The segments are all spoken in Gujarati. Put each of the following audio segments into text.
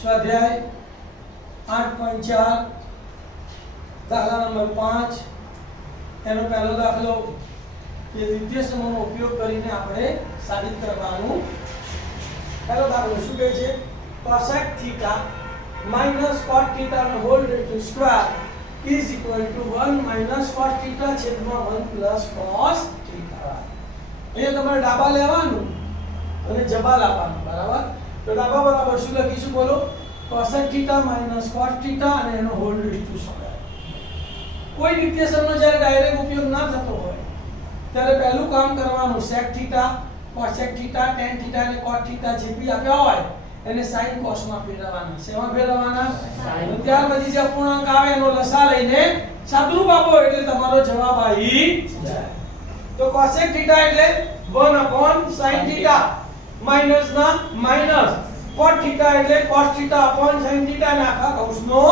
સ્વાધ્યાય 8.4 દાખલા નંબર 5 એનો પહેલો દાખલો કે દ્વિતીય સમૂહનો ઉપયોગ કરીને આપણે સાબિત કરવાનું. પહેલો દાખલો શું કહે છે? cosec theta minus cot theta નો whole to square is equal to 1 minus cot theta છેદમાં 1 plus cos theta. અહીંયા તમારે ડાબા લેવાનું અને જબા લાવવાનું, બરાબર? તો ડાબા બરાબર શું લખીશું બોલો? cosec theta minus cot theta અને એનો હોલ ટુ સ્ક્વેર. કોઈ દ્વિતીય સમૂહનો જ્યારે ડાયરેક્ટ ઉપયોગ ના થતો હોય ત્યારે પહેલું કામ કરવાનું sec theta, cosec theta, tan theta અને cot theta જે બી આપ્યા હોય એને sin cos માં ફેરવવાના. શેમાં ફેરવવાના? sin. ત્યાર પછી જે અપૂર્ણાંક આવે એનો લસા લઈને સાદુરૂપ આપો એટલે તમારો જવાબ આવી જાય. તો cosec theta એટલે 1 sin theta માઈનસ ના માઈનસ, cot theta એટલે cos theta sin theta ના આખા કૌંસનો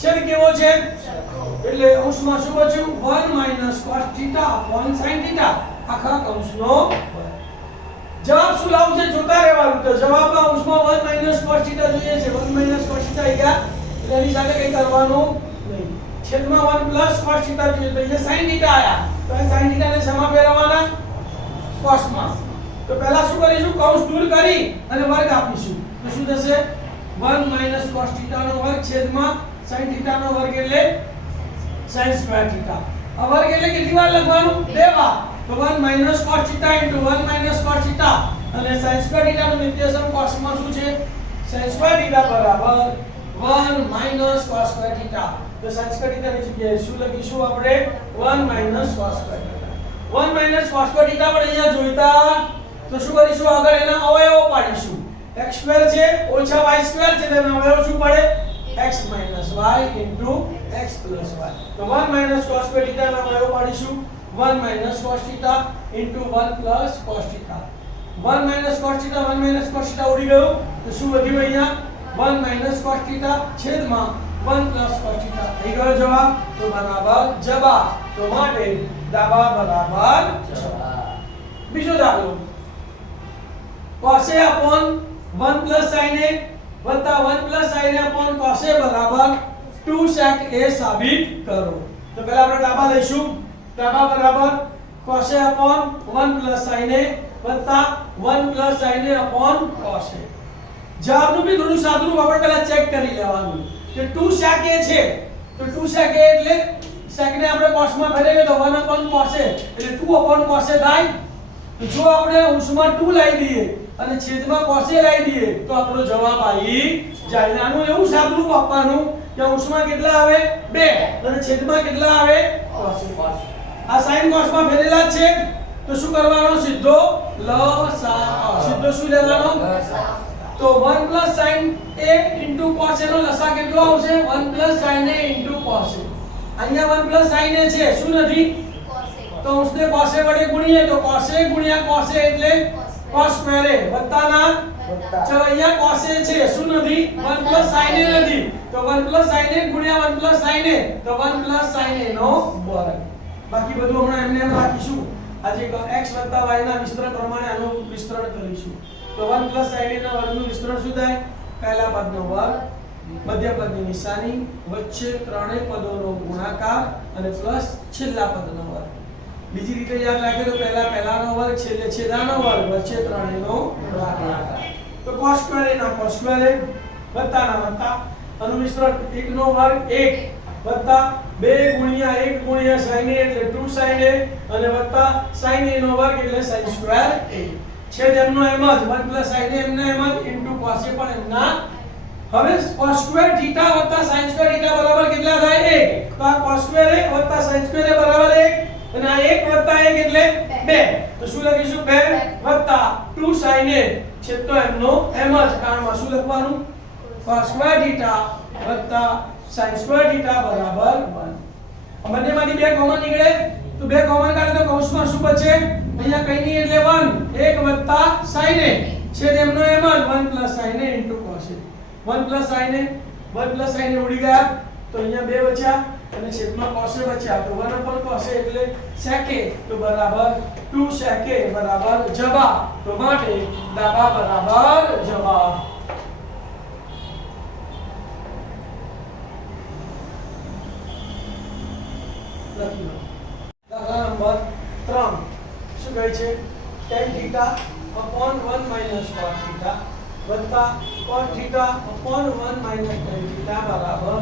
છેદ કેવો છે એટલે અંશમાં શું બચ્યું? 1 cos theta sin theta આખા કૌંસનો. જવાબ શું લાવું છે જોતા રહેવાનું. તો જવાબમાં અંશમાં 1 cos theta જોઈએ છે. 1 cos theta આવી ગયા એટલે એની સાથે કઈ કરવાનું નહીં. છેદમાં 1 cos theta જોઈએ તો અહીંયા sin theta આયા તો એ sin theta ને શેમાં ફેરવવાના? cos માં. તો પહેલા શું કરીશું? કૌંસ દૂર કરી અને વર્ગ આપીશું. તો શું થશે? 1 cos theta નો વર્ગ છેદમાં sin theta નો વર્ગ એટલે sin square theta. આ વર્ગ એટલે કેટલી વાર લખવાનું? બે વાર. તો 1 cos theta into 1 cos theta અને sin square theta નું નિત્યસમ cos માં શું છે? sin square theta બરાબર 1 cos square theta. તો sin square theta ની જગ્યાએ શું લખીશું આપણે? 1 cos square theta. 1 cos square theta પણ અહીંયા જોઈતા તો શું કરીશું? આગળ એના અવયવો પાડીશું. x સ્ક્વેર છે ઓછા y સ્ક્વેર છે તેનો અવયવ શું પડે? x y into x plus y. તો 1 cos square theta ના અવયવ પાડીશું. 1 cos theta into 1 plus cos theta. 1 cos theta 1 cos theta ઉડી ગયું તો શું વધ્યું અહીંયા? 1 cos theta છેદમાં 1 plus cos theta. થઈ ગયો જવાબ. તો બરાબર જવાબ. તો માટે ડાબા બરાબર જવાબ. બીજો દાખલો cos a upon 1 plus sin a વત્તા 1 plus sin a upon cos a બરાબર 2 sec a સાબિત કરો. તો પહેલા આપણે ડાબા લઈશું. ડાબા બરાબર cos a upon 1 plus sin a વત્તા 1 plus sin a upon cos a. જવાબનું બી થોડું સાદું આપણે પહેલા ચેક કરી લેવાનું કે 2 sec a છે તો 2 sec a એટલે sec ને આપણે cos માં ફેરવીએ તો 1 upon cos a એટલે 2 upon cos a થાય. તો જો આપણે અંશમાં 2 લાવી દઈએ અને છેદમાં cos a લાવી દઈએ તો આપણો જવાબ આવી જાય. આનું એવું સાદું આપવાનું કે અંશમાં કેટલા આવે? 2 અને છેદમાં કેટલા આવે? cos a. આ sin cos માં ફેરેલા છે તો શું કરવાનો? સીધો લસા. સીધો શું લેવાનો? લસા. તો 1 sin a cos a નો લસા કેટલો આવશે? 1 sin a cos a. અહીંયા 1 sin a છે શું નથી? તો उसने cos a વડે ગુણીએ તો cos a ગુણ્યા cos a એટલે cos square a વત્તાના ચલો અહીંયા cos a છે શું નથી? 1 sin a નથી તો 1 sin a ગુણ્યા 1 sin a તો 1 sin a નો વર્ગ. બાકી બધું હમણાં એમને એમ રાખીશું. આજે x y ના વિસ્તરણ પ્રમાણે આનું વિસ્તરણ કરીશું. તો 1 sin a ના વર્ગનું વિસ્તરણ શું થાય? પહેલા પદનો વર્ગ, મધ્ય પદની નિશાની, વચ્ચે ત્રણેય પદોનો ગુણાકાર અને પ્લસ છેલ્લા પદનો વર્ગ. બીજી રીતે યાદ રાખે તો પહેલાનો વર્ગ, છેલ્લે છેદાનો વર્ગ, વચ્ચે ત્રણેયનો ગુણાકાર. તો cos square a ના cos square a વત્તાના વત્તા આનું વિસ્તરણ 1 નો વર્ગ 1 વત્તા 2 ગુણ્યા 1 ગુણ્યા sin a એટલે 2 sin a અને વત્તા sin a નો વર્ગ એટલે sin square a. છેદ એમનો એમ જ 1 sin a એમના એમ જ into cos a પણ એમના. હવે cos square theta વત્તા sin square theta બરાબર કેટલા થાય? 1. તો આ cos square a વત્તા sin square a બરાબર 1 અને આ 1 વત્તા 1 એટલે 2. તો શું લખીશું? 2 વત્તા 2 sin a છેદ તો એમનો એમ જ કારણમાં શું લખવાનું? cos square theta વત્તા sin square theta બરાબર 1. બંનેમાંથી 2 કોમન નીકળે તો 2 કોમન કાઢે તો કૌંસમાં શું બચે? અહીંયા કઈ નહીં એટલે 1 વત્તા sin a છેદ એમનો એમ જ 1 sin a cos a. 1 sin a 1 sin a ઉડી ગયા તો અહીંયા 2 બચ્યા અને છેદમાં cos a બચ્યા તો 1 upon cos a એટલે sec a તો બરાબર 2 sec a બરાબર જવાબ. તો માટે ડાબા બરાબર જવાબ. લખી લો. દાખલા નંબર 3 શું કહે છે tan θ upon 1 minus cos θ વત્તા cos θ upon 1 minus tan θ બરાબર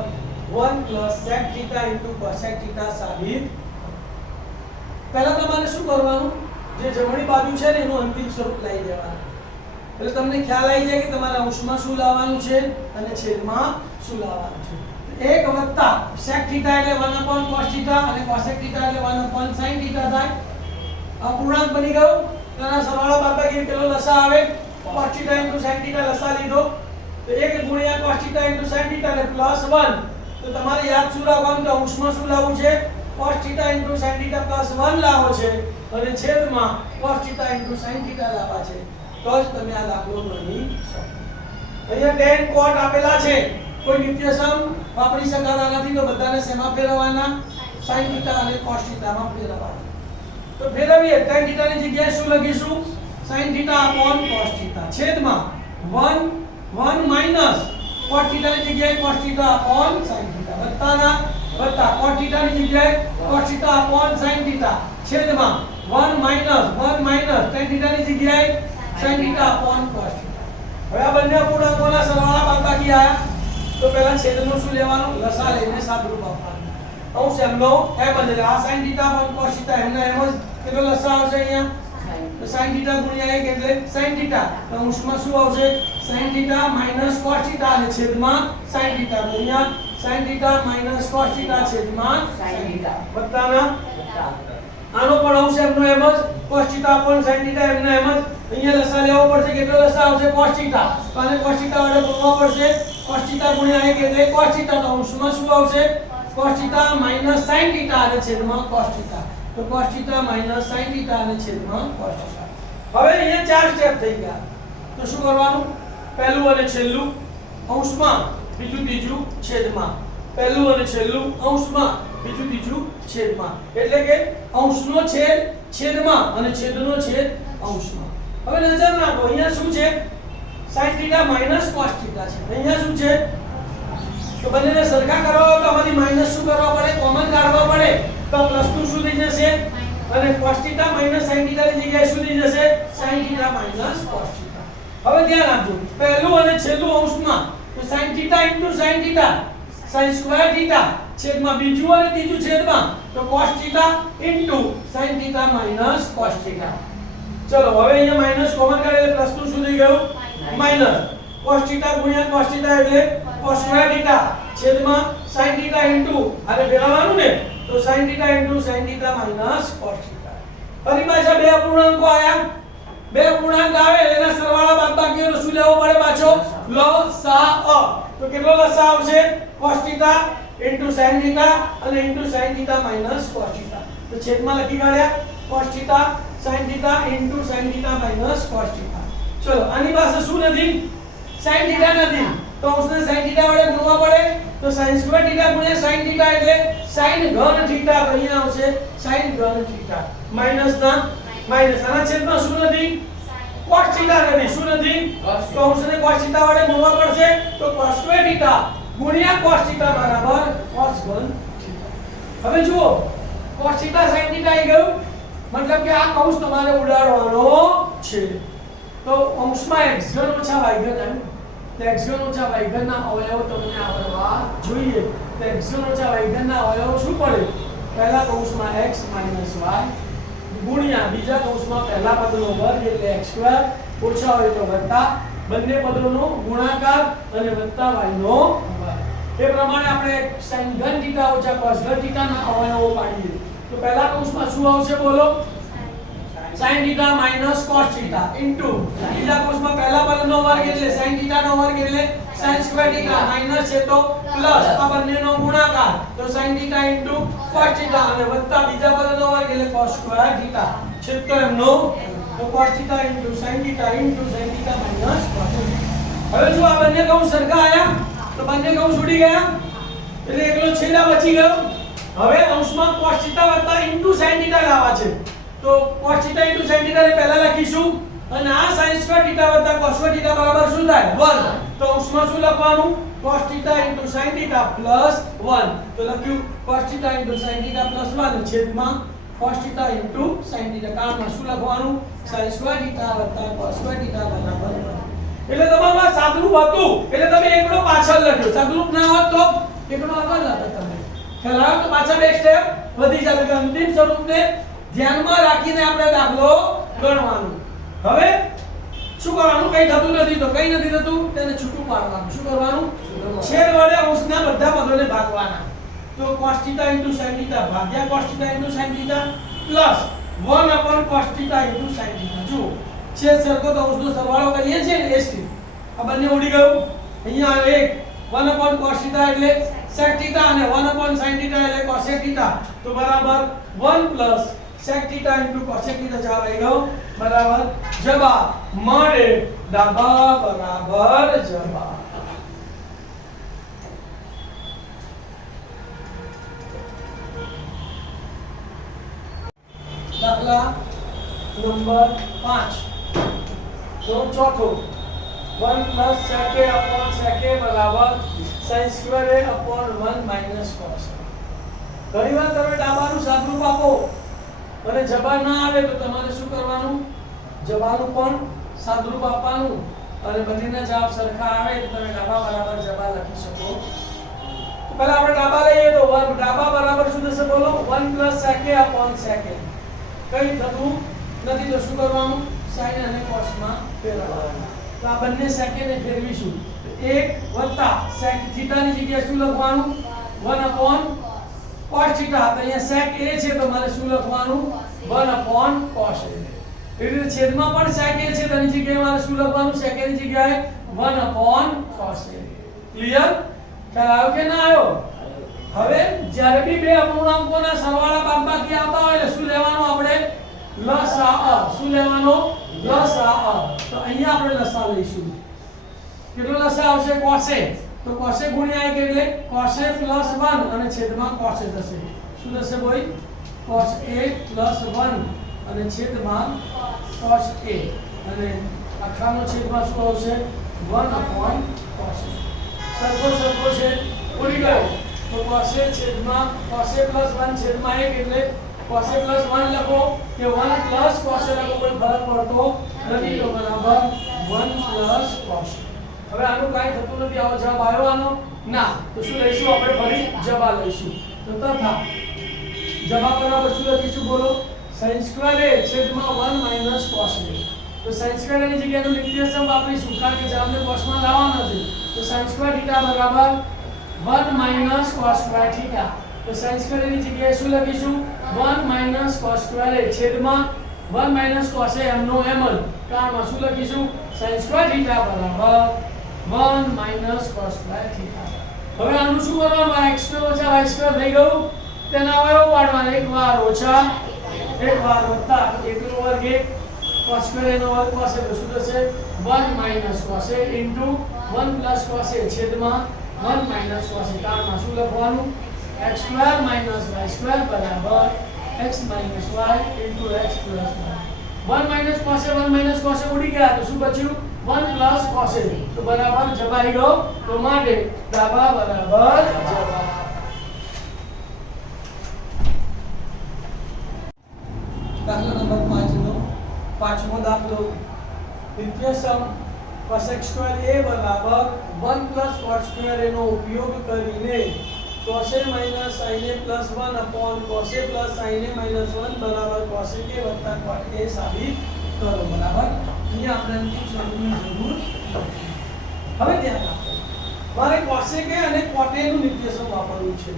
1 plus sec θ into cosec θ સાબિત. પહેલા તમારે શું કરવાનું, જે જમણી બાજુ છે ને એનું અંતિમ સ્વરૂપ લઈ દેવાનું. એટલે તમને ખ્યાલ આવી જાય કે તમારે અંશમાં શું લાવવાનું છે અને છેદમાં શું લાવવાનું છે. 1 વત્તા sec θ એટલે 1 upon cos θ અને cosec θ એટલે 1 upon sin θ થાય. આ પૂર્ણાંક બની ગયો. તેના સરવાળા બાદબાકી કેટલો લસા આવે, cos θ into sin θ લસા લીધો તો 1 ગુણ્યા cos θ into sin θ એટલે +1. તો તમારે યાદ શું રાખવાનું કે અંશમાં શું લાવવું છે, cos θ into sin θ +1 લાવો છે અને છેદમાં cos θ into sin θ લાવવા છે. તો જ તમે આ દાખલો ગણી શકો. અહીંયા tan cot આપેલા છે, કોઈ નિત્યસમ વાપરી શકાતા નથી તો બધાને શેમાં ફેરવવાના, sin θ અને cos θ માં ફેરવવાના. તો ફેરવીએ. tan θ ની જગ્યાએ શું લખીશું, sin θ upon cos θ છેદમાં 1 minus cos θ ની જગ્યાએ cos θ upon sin θ વત્તાના વત્તા cos θ ની જગ્યાએ cos θ upon sin θ છેદમાં 1 minus tan θ ની જગ્યાએ sin θ upon cos θ. હવે આ બંને અપૂર્ણાંકોના સરવાળા બાદબાકી આયા તો પહેલા છેદનું શું લેવાનું, લસા લઈને સાદુરૂપ આપવાનું. અંશ એમનો એ બદલે આ sin θ upon cos θ એમના એમ જ કેટલો લસા આવશે અહીંયા, તો sin θ ગુણ્યા 1 એટલે sin θ. તો અંશમાં શું આવશે, sin θ minus cos θ અને છેદમાં sin θ ગુણ્યા sin θ minus cos θ છેદમાં sin θ વત્તાના આનો પણ અંશ એમનો એમ જ cos θ upon sin θ એમનો એમ જ. અહીંયા લસા લેવો પડશે, કેટલો લસા આવશે cos θ, તો આને cos θ વડે ગુણવા પડશે. cos θ ગુણ્યા 1 એટલે cos θ. તો અંશમાં શું આવશે, cos θ minus sin θ અને છેદમાં cos θ. તો cos θ minus sin θ અને છેદમાં cos θ. હવે અહીંયા ચાર સ્ટેપ થઈ ગયા. તો શું કરવાનું, પહેલું અને છેલ્લું અંશમાં, બીજું ત્રીજું છેદમાં, પહેલું અને છેલ્લું અંશમાં, બીજું ત્રીજું છેદમાં. એટલે કે અંશનો છેદ છેદમાં અને છેદનો છેદ અંશમાં. હવે નજર નાખો, અહીંયા શું છે, sin θ minus cos θ છે. અહીંયા શું છે, તો બંનેને સરખા કરવા હોય તો આમાંથી માઈનસ શું કરવા પડે, કોમન કાઢવા પડે. તો પ્લસ નું શું થઈ જશે અને cos θ minus sin θ ની જગ્યાએ શું થઈ જશે, sin θ minus cos θ. હવે ધ્યાન આપજો, પહેલું અને છેલ્લું અંશમાં તો sin θ into sin θ sin square θ છેદમાં બીજું અને ત્રીજું છેદમાં તો cos θ into sin θ minus cos θ. ચલો હવે અહીંયા માઈનસ કોમન કાઢે એટલે પ્લસ નું શું થઈ ગયું, માઈનસ cos θ ગુણ્યા cos θ એટલે cos square θ છેદમાં sin θ into આને ફેરવવાનું ને તો sin θ into sin θ minus cos θ. ફરી પાછા બે અપૂર્ણાંકો આયા, બે અપૂર્ણાંક આવે એના સરવાળા બાદબાકીનો શું લેવો પડે પાછો, લસા. તો કેટલો લસા આવશે, cos θ into sin θ અને into sin θ minus cos θ. તો છેદમાં લખી કાઢ્યા cos θ sin θ into sin θ minus cos θ. ચલો આની પાસે શું નથી, sin θ નથી તો उसने sin θ વડે ગુણવા પડે. તો sin square θ ગુણ્યા sin θ એટલે sin ઘન θ. અહીંયા આવશે sin ઘન θ માઈનસ ના માઈનસ. આના છેદમાં શું નથી, cos θ નથી. શું નથી, તો उसने cos θ વડે ગુણવા પડશે. તો cos square θ ગુણ્યા cos θ બરાબર cos ઘન θ. હવે જુઓ cos θ sin θ આવી ગયું, મતલબ કે આ કૌંસ તમારે ઉડાડવાનો છે. તો અંશમાં x ઘન ઓછા y ઘન આવ્યું. તો x ઘન ઓછા y ઘન ના અવયવો તમને આવડવા જોઈએ. તો x ઘન ઓછા y ઘન ના અવયવો શું પડે, પહેલા કૌંસમાં x y ગુણ્યા બીજા કૌંસમાં પહેલા પદનો વર્ગ એટલે x2 ઓછા હોય તો વત્તા બંને પદોનો ગુણાકાર અને વત્તા y નો વર્ગ. એ પ્રમાણે આપણે sin ઘન θ ઓછા cos ઘન θ ના અવયવો પાડીએ. તો પહેલા કૌંસમાં શું આવશે બોલો, sin θ minus cos θ into બીજા કૌંસમાં પહેલા પદનો વર્ગ એટલે sin θ નો વર્ગ એટલે sin square θ માઈનસ છે તો પ્લસ આ બંનેનો ગુણાકાર તો sin θ into cos θ અને વત્તા બીજા પદનો વર્ગ એટલે cos square θ છે તો એમનો તો cos θ into sin θ minus cos θ. હવે જો આ બંને કૌંસ સરખા આયા તો બંને કૌંસ ઉડી ગયા એટલે એકલો છેડા બચી ગયો. હવે અંશમાં cos θ વત્તા into sin θ લાવવા છે. તો cos θ into sin θ ને પહેલા લખીશું અને આ sin square θ વત્તા cos square θ બરાબર શું થાય, વર્ગ. તો કૌંસમાં શું લખવાનું cos θ * sin θ પ્લસ 1 તો લખ્યું cos θ * sin θ પ્લસ 1 છેદમાં cos θ * sin θ કાળમાં શું લખવાનું sin સ્ક્વેર θ વત્તા cos સ્ક્વેર θ બરાબર 1 એટલે તમારું સાદુરૂપ હતું એટલે તમે એકડો પાછળ લખ્યો સાદુરૂપ ના હોત તો એકડો આગળ લખત તમે ખ્યાલ આવ્યો તો પાછા બે સ્ટેપ વધી જાય એટલે અંતિમ સ્વરૂપને ધ્યાનમાં રાખીને આપણે દાખલો ગણવાનું હવે શું કરવાનું કઈ થતું નથી તો કઈ નથી થતું તેને છૂટું પાડવાનું શું કરવાનું છેદ વડે અંશના બધા પદોને ભાગવાના તો cos θ * sin θ ભાગ્યા cos θ * sin θ plus 1 cos θ * sin θ જો છેદ સરખો તો અંશનો સરવાળો કરીએ છીએ ને એ સ્ટીપ આ બંને ઉડી ગયું અહીંયા એક 1 cos θ એટલે sec θ અને 1 sin θ એટલે cosec θ તો બરાબર 1 sec θ * cosec θ જવાબ આવી ગયો બરાબર જવાબ મળે ડાબા બરાબર જવાબ દાખલા નંબર 5 તો ચોથો 1 sec a upon sec a બરાબર sin square a upon 1 cos a ઘણીવાર તમે ડાબાનું સાદુરૂપ આપો અને જવાબ ના આવે તો તમારે શું કરવાનું જવાબનું પણ સાદુરૂપ આપવાનું અને બંનેના જવાબ સરખા આવે તો તમે ડાબા બરાબર જવાબ લખી શકો તો પહેલા આપણે ડાબા લઈએ તો ડાબા બરાબર શું થશે બોલો 1 sec a upon sec a કઈ થતું નથી તો શું કરવાનું sin અને cos માં ફેરવવાનું તો આ બંને sec a ને ફેરવીશું 1 sec θ ની જગ્યાએ શું લખવાનું 1 cos θ તો અહીંયા sec a છે તો મારે શું લખવાનું 1 cos a એટલે છેદમાં પણ sec a છે તો એની જગ્યાએ મારે શું લખવાનું sec a ની જગ્યાએ 1 cos a ક્લિયર ખ્યાલ આવ્યો કે ના આવ્યો હવે જ્યારે બી બે અપૂર્ણાંકોના સરવાળા બાદબાકી આવતા હોય એટલે શું લેવાનું આપણે લસા શું લેવાનો લસા તો અહીંયા આપણે લસા લઈશું કેટલો લસા આવશે cos a તો cos a ગુણ્યા 1 એટલે cos a + 1 અને છેદમાં cos a થશે શું થશે ભાઈ cos a + 1 અને છેદમાં cos a અને આખાનો છેદમાં શું આવશે 1 cos a સરખો છે ઉડી ગયો તો cos a છેદમાં cos a + 1 છેદમાં 1 એટલે cos a + 1 લખો કે 1 cos a લખો કોઈ ફરક પડતો નથી તો બરાબર 1 cos a હવે આનું કાઈ થતું નથી આવો જવાબ આવ્યો આનો ના તો શું લઈશું આપણે ફરી જવાબ લઈશું તો તથા જવાબ બરાબર શું લખીશું બોલો sin સ્ક્વેર a છેદમાં 1 cos a તો sin સ્ક્વેર ની જગ્યાએ નિર્દેશક વાપરીશું કારણ કે જવાબને cos માં લાવવાનો છે તો sin સ્ક્વેર θ બરાબર 1 cos સ્ક્વેર θ તો sin સ્ક્વેર ની જગ્યાએ શું લખીશું 1 cos સ્ક્વેર a છેદમાં 1 cos a એમનો એમ જ કારણમાં શું લખીશું sin સ્ક્વેર θ બરાબર 1 cos સ્ક્વેર θ હવે આનું શું કરવાનું આ x2 - y2 થઈ ગયું તેના અવયવ પાડવાના એક વાર ઓછા એક વાર વત્તા એકનો વર્ગ 1 cos સ્ક્વેર નો વર્ગ cos a તો શું થશે 1 cos a 1 cos a છેદમાં 1 cos a કારણમાં શું લખવાનું x2 - y2 બરાબર x - y x + 1 cos a 1 cos a ઉડી ગયા તો શું બચ્યું 1 cos a તો બરાબર જવાબ આવી ગયો તો માટે ડાબા બરાબર જવાબ દાખલા નંબર 5 નો પાંચમો દાખલો દ્વિતીય સમ cosec² a બરાબર 1 cos² a નો ઉપયોગ કરીને cos a - sin a + 1 cos a + sin a - 1 બરાબર cosec a + cot a સાબિત કરો બરાબર અહીંયા આપણે અંતિમ સ્વરૂપની જરૂર હવે ધ્યાન આપો મારે cosec a અને cot a નું નિર્દેશક વાપરવું છે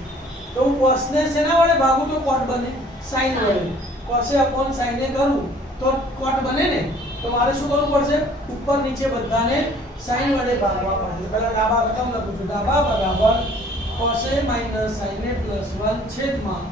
તો હું cos ને શેના વડે ભાગું તો cot બને sin વડે cos a / sin a કરું તો cot બને ને તો મારે શું કરવું પડશે ઉપર નીચે બધાને sin વડે ભાગવા પડશે પહેલા ડાબા રકમ લખું છું ડાબા બરાબર cos a - sin a + 1 છેદમાં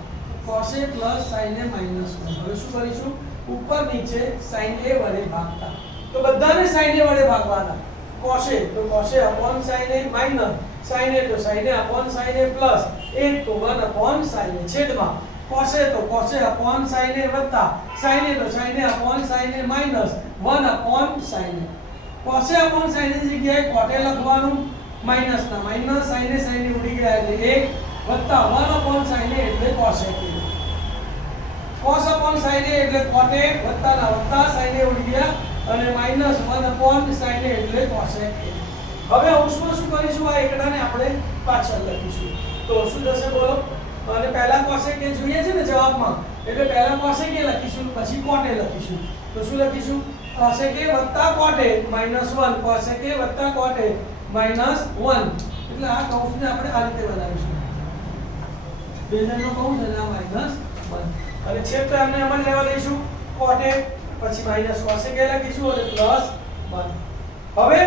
cos a + sin a - 1 હવે શું કરીશું ઉપર નીચે sin a વડે ભાગતા તો બધાને sin a વડે ભાગવાના cos a તો cos a / sin a minus sin a તો sin a / sin a plus 1 તો 1 / sin a છેદમાં cos a તો cos a / sin a વત્તા sin a તો sin a / sin a minus 1 / sin a cos upon sin ની જગ્યાએ cot લખવાનું માઈનસ ના માઈનસ sin ઉડી ગયા એટલે 1 વત્તા 1 upon sin એટલે cos cos upon sin એટલે cot વત્તા ના વત્તા sin ઉડી ગયા અને માઈનસ 1 upon sin એટલે cos હવે અંશમાં શું કરીશું આ એકડાને આપણે પાછળ લખીશું તો શું થશે બોલો અને પહેલા cos કે જોઈએ છે ને જવાબમાં એટલે પહેલા cos કે લખીશું પછી cot લખીશું તો શું લખીશું cos કે વત્તા cot -1 cos કે વત્તા cot -1 એટલે આ કૌંસને આપણે આ રીતે બનાવીશું બેઝનો કૌંસ અને આ -1 અને છેદ તો આપણે એમ જ લેવા દઈશું cot પછી માઈનસ cos કે લખીશું અને +1 હવે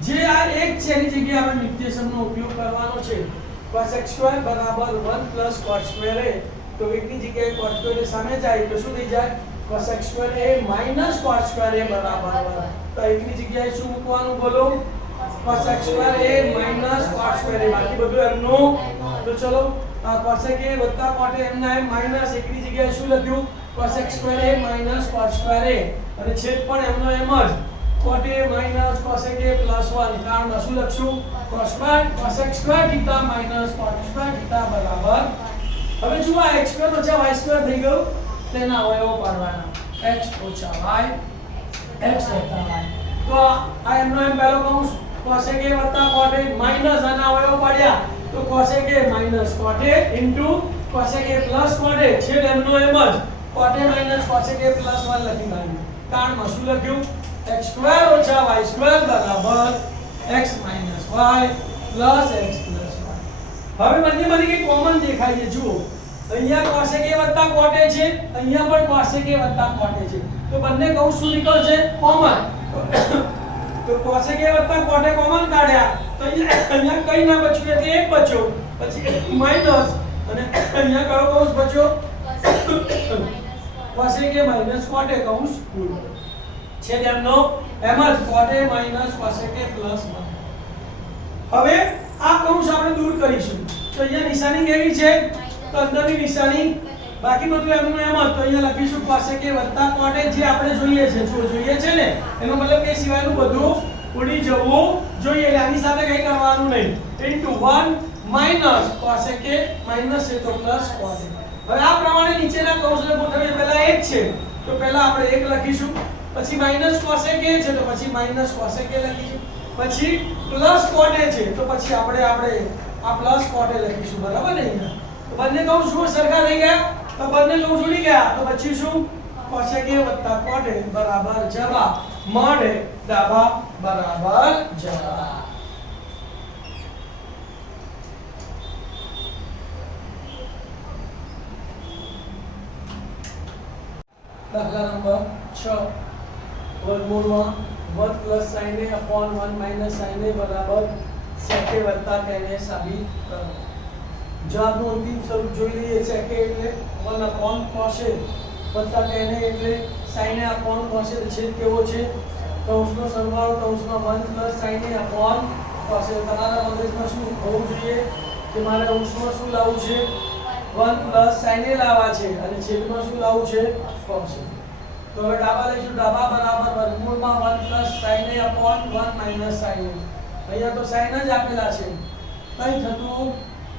જે આ એક છે એની જગ્યાએ આપણે નિત્યસમનો ઉપયોગ કરવાનો છે cos x² બરાબર 1 cot square તો એકની જગ્યાએ cot square સામે જાય તો શું થઈ જાય cos x² cot square બરાબર 1 તો એકની જગ્યાએ શું મૂકવાનું બોલો cos x² cot square બાકી બધું એમનું તો ચલો cos વત્તા cot એમના એમ માઈનસ એકની જગ્યાએ શું લખ્યું cos x² cot square અને છેદ પણ એમનો એમ જ cot cos +1 કારણ શું લખશું cos x² θ cot θ બરાબર હવે જુઓ આ x² - y² થઈ ગયું તેના અવયવો પાડવાના x - y x + y તો આ એમનો એમ પહેલો કૌંસ cos cot માઈનસ આના અવયવો પાડ્યા તો cos cot cos cot છેદ એમનો એમ જ cot cos +1 લખી નાખ્યું કારણમાં શું લખ્યું x² - y² બરાબર x - y x + y હવે બંને મને કે કોમન દેખાય છે જુઓ અહીંયા cos વત્તા cot છે અહીંયા પણ cos વત્તા cot છે તો બંને કૌંસ શું નીકળશે કોમન તો cos વત્તા cot કોમન કાઢ્યા તો અહીંયા કઈ ના બચ્યું એટલે એક બચ્યો પછી માઈનસ અને અહીંયા કયો કૌંસ બચ્યો cos cot કૌંસ પૂરો છે તેમનો એમ જ cot cos +1 હવે આ કૌંસ આપણે દૂર કરીશું તો અહીંયા નિશાની કેવી છે તો અંદરની નિશાની બાકી બધું એમનું એમ જ તો અહીંયા લખીશું cos વત્તા cot જે આપણે જોઈએ છે જો જોઈએ છે ને એનો મતલબ કે સિવાયનું બધું ઉડી જવું જોઈએ એટલે આની સાથે કંઈ કરવાનું નહીં * 1 cos માઈનસ છે તો cot હવે આ પ્રમાણે નીચેના કૌંસને ગોઠવીએ પહેલા 1 છે તો પહેલા આપણે 1 લખીશું પછી cos છે તો પછી cos લખીશું પછી cot છે તો પછી આપણે આ cot લખીશું બરાબર ને અહીંયા તો બંને કૌંસ શું સરખા થઈ ગયા તો બંને કૌંસ ઉડી ગયા તો પછી શું cos વત્તા cot બરાબર જવાબ મળે ડાબા બરાબર જવાબ દાખલા નંબર 6 વર્ગમૂળમાં 1 sin a upon 1 sin a બરાબર sec a વત્તા tan a સાબિત કરો જવાબનું અંતિમ સ્વરૂપ જોઈ લઈએ sec a એટલે 1 upon cos a વત્તા tan a એટલે sin a upon cos a છેદ કેવો છે કૌંસનો સરવાળો કૌંસમાં 1 sin a upon cos a તમારા મગજમાં શું હોવું જોઈએ કે મારે અંશમાં શું લાવવું છે 1 sin a લાવવા છે અને છેદમાં શું લાવવું છે cos a તો હવે ડાબા લઈશું ડાબા બરાબર વર્ગમૂળમાં 1 sin a upon 1 sin a અહીંયા તો sin જ આપેલા છે કઈ થતું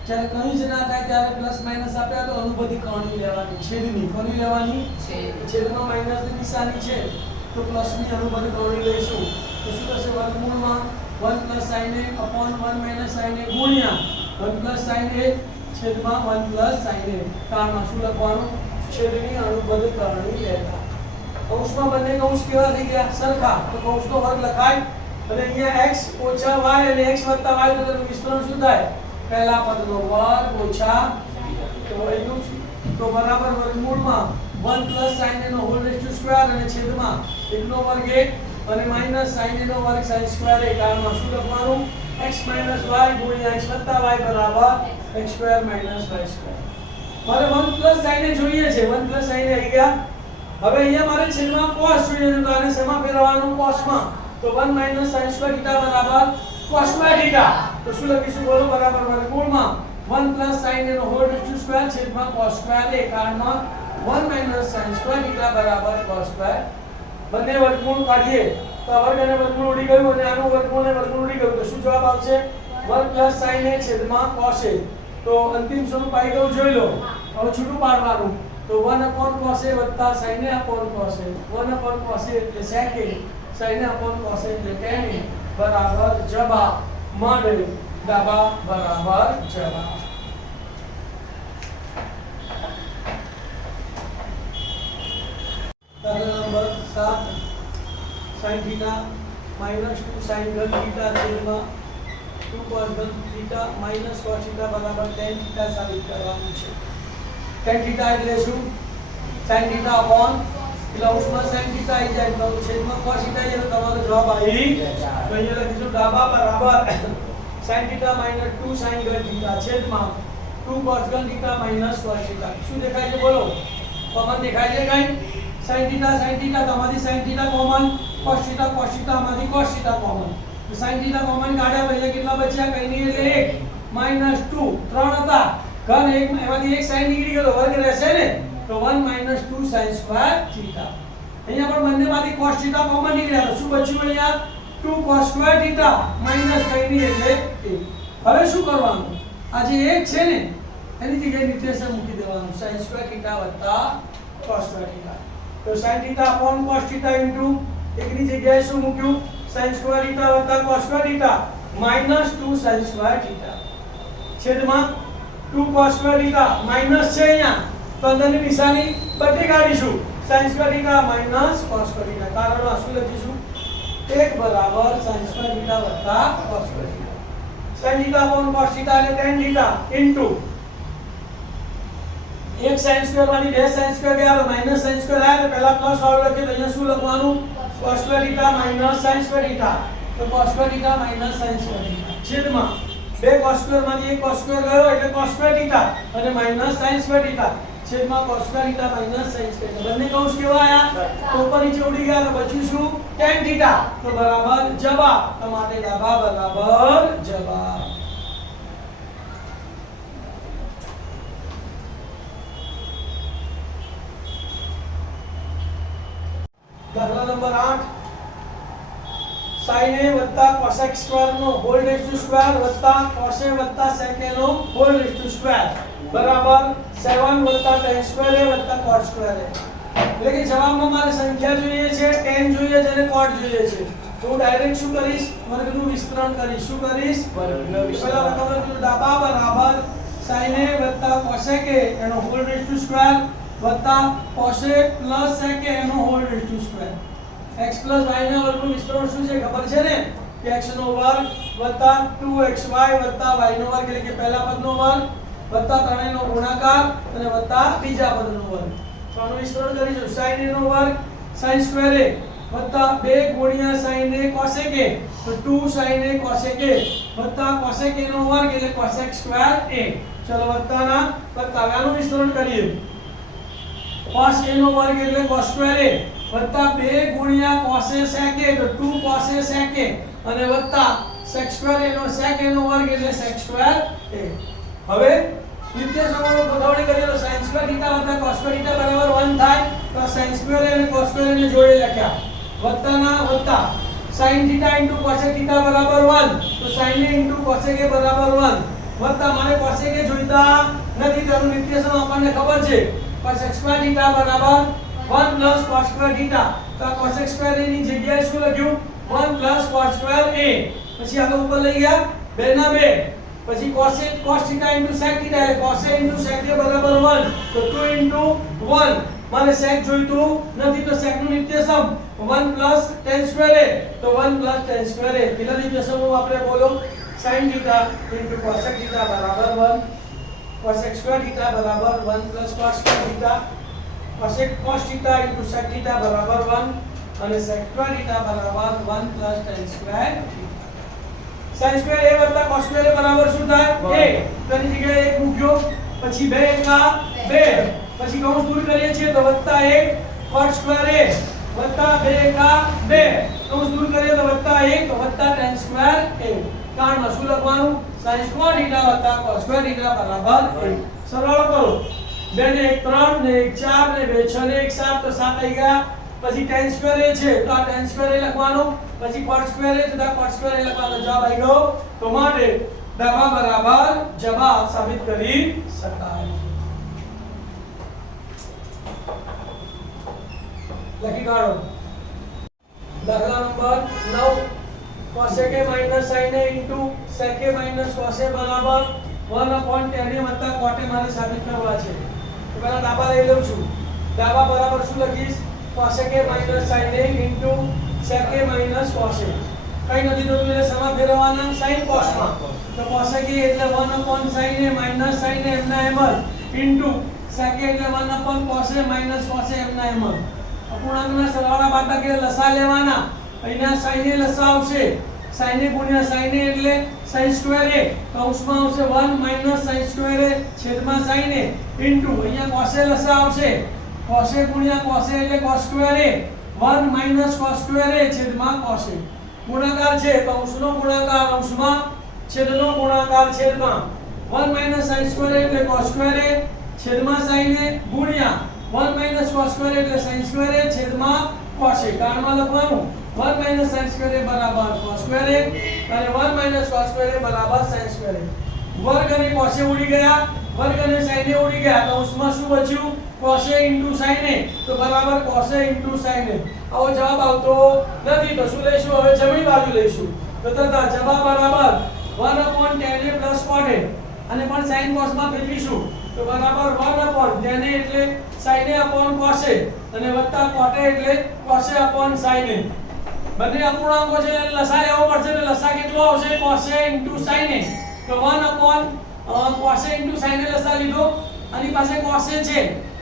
જ્યારે કઈ જ ના થાય ત્યારે પ્લસ માઈનસ આપ્યા તો અનુબધી કણી લેવાની છેદની કણી લેવાની છેદનો માઈનસ ની નિશાની છે તો પ્લસ ની અનુબધી કણી લઈશું તો શું થશે વર્ગમૂળમાં 1 sin a upon 1 sin a ગુણ્યા 1 sin a છેદમાં 1 sin a કારણમાં શું લખવાનું છેદની અનુબધી કણી લેતા કૌંસમાં બંને કૌંસ કેવા થઈ ગયા સરખા તો કૌંસનો વર્ગ લખાય અને અહીંયા x - y અને x + y તો તેનું વિસ્તરણ શું થાય પહેલા પદનો વર્ગ ઓછા તો એનું તો બરાબર વર્ગમૂળમાં 1 sin a નો હોલ રેઝ ટુ સ્ક્વેર અને છેદમાં 1 નો વર્ગ 1 અને sin a નો વર્ગ sin સ્ક્વેર એ કારણમાં શું લખવાનું x - y ગુણ્યા x + y બરાબર x² - y². મારે 1 sin a જોઈએ છે 1 sin a આવી ગયા હવે અહીંયા મારે છેદમાં cos જોઈએ છે તો આને શેમાં ફેરવવાનું cos માં તો 1 sin² θ બરાબર cos² θ તો શું લખીશું બોલો બરાબર વર્ગમૂળમાં 1 sin a નો હોલ રેઝ ટુ સ્ક્વેર છેદમાં cos² એ કારણમાં 1 sin² θ બરાબર cos². બંને વર્ગમૂળ કાઢીએ તો આ વર્ગ અને વર્ગમૂળ ઉડી ગયું અને આનું વર્ગમૂળ અને વર્ગમૂળ ઉડી ગયું તો શું જવાબ આવશે 1 sin a છેદમાં cos a તો અંતિમ સ્વરૂપ આવી ગયું જોઈ લો હવે છૂટું પાડવાનું તો 1 cos a sin a cos a 1 cos a એટલે sec a sin a cos a એટલે tan a બરાબર જવાબ મળે ડાબા બરાબર જવાબ દાખલા number 7 sin theta minus 2 sin घन theta છેદમાં 2 cos घन theta minus cos theta બરાબર tan theta સાબિત કરવાનું છે tan theta એટલે શું sin theta upon એટલે ઉષ્મા sin theta આવી જાય તો છેદમાં cos theta એટલે તમારો જવાબ આવી તો અહીંયા લખીશું ડાબા બરાબર sin theta minus 2 sin घन theta છેદમાં 2 cos घन theta minus cos theta શું દેખાય છે બોલો કોમન દેખાય છે કઈ sin theta તમારી sin theta common cos theta આમાંથી cos theta કોમન તો sin theta કોમન કાઢ્યા પછી કેટલા બચ્યા કઈ નહીં એટલે 1 -2 3 હતા ઘન એક એમાંથી એક sin નીકળી ગયો વર્ગ રહેશે ને તો 1 - 2 sin સ્ક્વેર theta અહીંયા પણ બંનેમાંથી cos theta કોમન નીકળ્યા તો શું બચ્યું અહીંયા 2 cos સ્ક્વેર theta માઈનસ કઈ નહીં એટલે 1 હવે શું કરવાનું આ જે એક છે ને એની જગ્યાએ નિર્દેશક મૂકી દેવાનું sin square theta cos square theta તો sin theta upon cos theta into એકની જગ્યાએ શું મૂક્યું sin square theta cos square theta minus 2 sin square theta છેદમાં 2 cos સ્ક્વેર theta માઈનસ છે અહીંયા તો અંદરની નિશાની બદલી કાઢીશું sin square theta minus cos square theta કારણમાં શું લખીશું 1 બરાબર sin square theta cos square theta sin theta upon cos theta એટલે tan theta into एक sin स्क्वायर वाली બે sin स्क्वायर गया तो माइनस sin स्क्वायर आया तो पहला प्लस वाला रखे तो यहाँ શું લખવાનું cos square theta minus sin square theta तो cos square theta minus sin square theta છેદમાં બે cos સ્ક્વાयर માંથી એક cos સ્ક્વાयर ગયો એટલે cos સ્ક્વાयर थीटा અને માइनस sin स्क्वायर थीटा છેદમાં cos square theta minus sin square theta બંને કૌંસ કેવા આયા તો ઉપર નીચે ઉડી ગયા તો બચ્યું શું tan थीटा તો બરાબર જવાબ તો માટે ડાબા બરાબર જવાબ दाखला number 8 sin a cos x square નો whole raise to square cos a sec a નો होल रेज टू स्क्वायर बराबर 7 tan square a cot square a એટલે કે જવાબમાં મારે સંખ્યા જોઈએ છે tan જોઈએ છે અને cot જોઈએ છે તો હું ડાયરેક્ટ શું કરીશ વર્ગનું વિસ્તરણ કરીશ શું કરીશ વર્ગનું વિસ્તરણ પહેલા વર્ગનું ડાબા બરાબર sin a cos a એનો whole raise to square cos a plus sec a નો whole raise to square x plus y ના વર્ગનું વિસ્તરણ શું છે ખબર છે ને કે x નો વર્ગ 2xy y નો વર્ગ એટલે કે પહેલા પદનો વર્ગ ત્રણેયનો ગુણાકાર અને બીજા પદનો વર્ગ તો આનું વિસ્તરણ કરીશું sin a નો વર્ગ sin સ્ક્વેર a 2 ગુણ્યા sin a cos a તો 2 sin a cos a cos a નો વર્ગ એટલે cos x સ્ક્વેર a ચલો વત્તાના વત્તા આનું વિસ્તરણ કરીએ cos a નો વર્ગ એટલે cos સ્ક્વેર a વત્તા 2 ગુણ્યા cos a sec a તો 2 cos a sec a અને વત્તા sec સ્ક્વેર a નો sec a નો વર્ગ એટલે sec સ્ક્વેર a હવે નિત્યસમનો ગોઠવણી કરીએ તો sin સ્ક્વેર θ cos સ્ક્વેર θ બરાબર 1 થાય તો sin સ્ક્વેર a અને cos સ્ક્વેર a ને જોડે લખ્યા વત્તાના વત્તા sin θ cos θ બરાબર 1 તો sin a cos a બરાબર 1 વત્તા મારે cos a જોઈતા નથી તો નિત્યસમ આપણને ખબર છે cos x square theta बराबर 1 plus cos square theta तो cos x square a ની જગ્યાએ શું લખ્યું 1 plus cos square a પછી આગળ ઉપર લઈ ગયા 2 ના 2 પછી cos theta into sec theta है cos a into sec a बराबर 1 तो 2 into 1 माने sec જોઈતું નથી તો sec નું નિત્યસમ 1 plus tan square a तो 1 plus tan square a કેટલા નિત્યસમો આપણે બોલો sin theta into cos theta बराबर 1 cos x square theta बराबर 1 plus cos square theta cos theta into sec theta बराबर 1 અને sec square theta बराबर 1 plus tan square sin square a વત્તા cos square a બરાબર શું થાય 1 તો એની જગ્યાએ 1 મૂક્યો પછી 2 એકા 2 પછી કૌંસ દૂર કરીએ છીએ તો વત્તા 1 cos square a વત્તા 2 એકા 2 કૌંસ દૂર કરીએ તો વત્તા 1 તો વત્તા tan square a કારણમાં શું લખવાનું sin square theta વત્તા cos square theta બરાબર 1 સરળ કરો 2 ને 1 3 ને 1 4 ને 2 6 ને 1 7 તો 7 આવી ગયા પછી tan સ્ક્વેર એ છે તો આ tan સ્ક્વેર એ લખવાનો, પછી cot સ્ક્વેર એ તો આ cot સ્ક્વેર એ લખવાનો. જવાબ આવી ગયો. તો માટે ડાબા બરાબર જવાબ સાબિત કરી શકાય. લખી કાઢો. દાખલા number 9 cosec a minus sin a into sec a minus cos a બરાબર 1/tan a વત્તા cot a મારે સાબિત કરવા છે. તો પહેલા ડાબા લઈ લઉં છું. ડાબા બરાબર શું લખીશ? cosec a minus sin a into sec a minus cos a. કઈ નથી તો એટલે સમા ફેરવવાના sin cos માં. તો cosec a એટલે 1/sin a minus sin a એમના એમ જ into sec a એટલે 1/cos a minus cos a એમના એમ જ. અપૂર્ણાંકના સરવાળા બાદબાકી લસા લેવાના. અહીંયા sin a લસા આવશે. sin a ગુણ્યા sin a એટલે sin સ્ક્વેર a કૌંસમાં આવશે 1 - sin સ્ક્વેર a છેદમાં sin a into અહીંયા cos a લસા આવશે. cos a ગુણ્યા cos a એટલે cos square a 1 - cos square a છેદમાં cos a. ગુણાકાર છે કૌંસનો ગુણાકાર અંશમાં છેદનો ગુણાકાર છેદમાં 1 - sin સ્ક્વેર a એટલે cos સ્ક્વેર a છેદમાં sin a ગુણ્યા 1 - cos સ્ક્વેર એટલે sin સ્ક્વેર a છેદમાં cos a. કારણમાં લખવાનું 1 - sin સ્ક્વેર a બરાબર cos સ્ક્વેર a અને 1 - cos સ્ક્વેર a બરાબર sin સ્ક્વેર a. વર્ગ અને cos a ઉડી ગયા, વર્ગ અને sin a ઉડી ગયા. કૌંસમાં શું બચ્યું? cos a * sin a તો બરાબર cos a * sin a. આવો જવાબ આવતો નથી તો શું લઈશું? હવે જમણી બાજુ લઈશું. તો તથા જવાબ બરાબર 1/tan a + cot a અને પણ sin cos માં ફેરવીશું. તો બરાબર 1/tan a એટલે sin a / cos a અને વત્તા cot a એટલે cos a / sin a. બંને અપૂર્ણાંકો છે એટલે લસા લેવો પડશે. એટલે લસા કેટલો આવશે? cos a * sin a. તો 1/cos a * sin a લસા લીધો. આની પાસે cos a છે,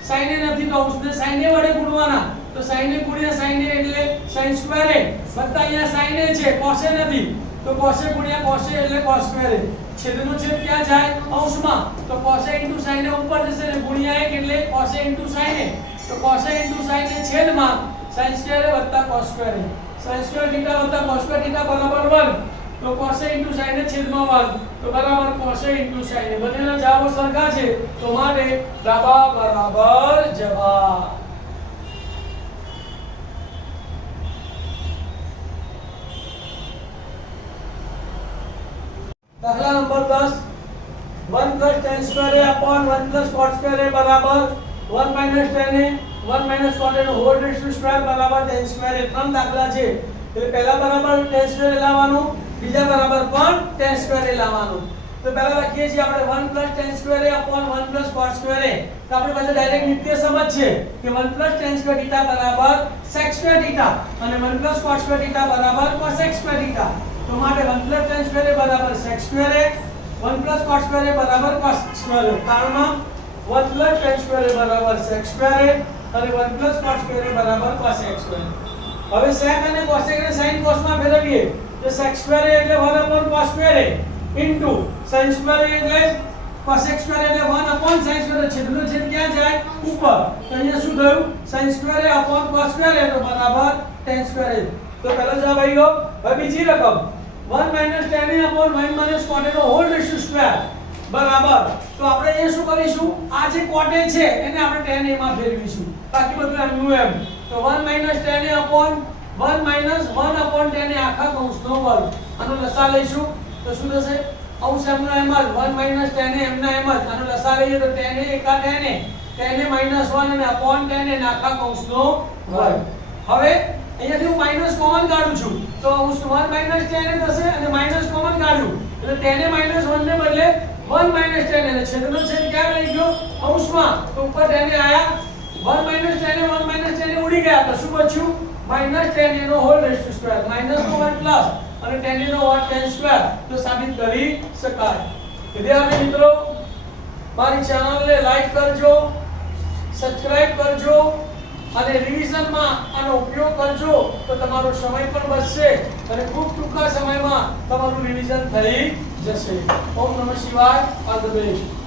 sin a નથી તો उसने sin a વડે ગુણવાના. તો sin a ગુણ્યા sin a એટલે sin સ્ક્વેર a વત્તા અહીંયા sin a છે, cos a નથી તો cos a ગુણ્યા cos a એટલે cos સ્ક્વેર a. છેદનો છેદ ક્યાં જાય? અંશમાં. તો cos a * sin a ઉપર જશે ને ગુણ્યા 1 એટલે cos a * sin a. તો cos a * sin a છેદમાં sin સ્ક્વેર a વત્તા cos square a. sin square θ વત્તા cos સ્ક્વેર θ બરાબર 1. તો cos a * sin a છેદમાં 1 તો બરાબર cos a * sin a. બંનેના જવાબો સરખા છે તો માટે ડાબા બરાબર જવાબ. દાખલા number 10 1 + tan square a upon 1 + cot square a બરાબર 1 - tan a 1 - cot a નો હોલ રેશિયો સ્ક્વેર બરાબર tan સ્ક્વેર a. ત્રણ દાખલા છે એટલે પહેલા બરાબર tan સ્ક્વેર a લાવવાનું, બીજા બરાબર પણ tan સ્ક્વેર a લાવવાનું. તો પહેલા લખીએ છીએ આપણે 1 + tan square a upon 1 + cot square a. તો આપણી પાસે ડાયરેક્ટ નિત્ય સમજ છે કે 1 + tan સ્ક્વેર θ બરાબર sec સ્ક્વેર θ અને 1 + cot સ્ક્વેર θ બરાબર cosec સ્ક્વેર θ. તો માટે 1 + tan સ્ક્વેર a બરાબર sec square a 1 + cot square a બરાબર cos square a. કારણમાં 1 + tan square a બરાબર sec સ્ક્વેર a અને 1 + cot સ્ક્વેર a બરાબર cosec સ્ક્વેર a. હવે sec અને cosec ને sin cos માં ફેરવીએ તો sec સ્ક્વેર a એટલે 1/cos square a into sin square a એટલે cosec સ્ક્વેર એટલે 1/sin સ્ક્વેર a. છેદનો છેદ ક્યાં જાય? ઉપર. તો અહીંયા શું થયું? sin square a / cos square a તો બરાબર tan સ્ક્વેર a. તો પહેલો જવાબ આવી ગયો. હવે બીજી રકમ 1 - tan a upon 1 - cot a નો હોલ રેશિયો સ્ક્વેર બરાબર. તો આપણે એ શું કરીશું? આ જે cot a છે એને આપણે tan a માં ફેરવીશું. બાકી બધું એમનું એમ. તો 1 - tan a upon 1 - આખા કૌંસનો વર્ગ. આનો લસા લઈશું તો શું થશે? અંશ એમનો એમ જ 1 - tan a એમના એમ જ. આનો લસા લઈએ તો tan a એકા tan a -1 અને upon tan a આખા કૌંસનો વર્ગ. હવે અહીંયાથી હું માઈનસ કોમન કાઢું છું તો અંશ 1 - tan a થશે અને માઈનસ કોમન કાઢું એટલે tan a -1 ને બદલે 1 - tan a એટલે છેદનો છેદ ક્યાં રહી ગયો? અંશમાં. તો ઉપર tan a આયા 1 - tan a 1 - tan a ઉડી ગયા તો શું બચ્યું? -tan a નો હોલ રેશિયો સ્ક્વેર માઈનસ નો 1 પ્લસ અને tan a નો વર્ગ tan સ્ક્વેર તો સાબિત કરી શકાય. વિદ્યાર્થી મિત્રો મારી ચેનલને લાઈક કરજો, સબસ્ક્રાઇબ કરજો અને રિવિઝનમાં આનો ઉપયોગ કરજો તો તમારો સમય પણ બચશે અને ખૂબ ટૂંકા સમયમાં તમારું રિવિઝન થઈ જશે. ઓમ નમઃ શિવાય. All the best.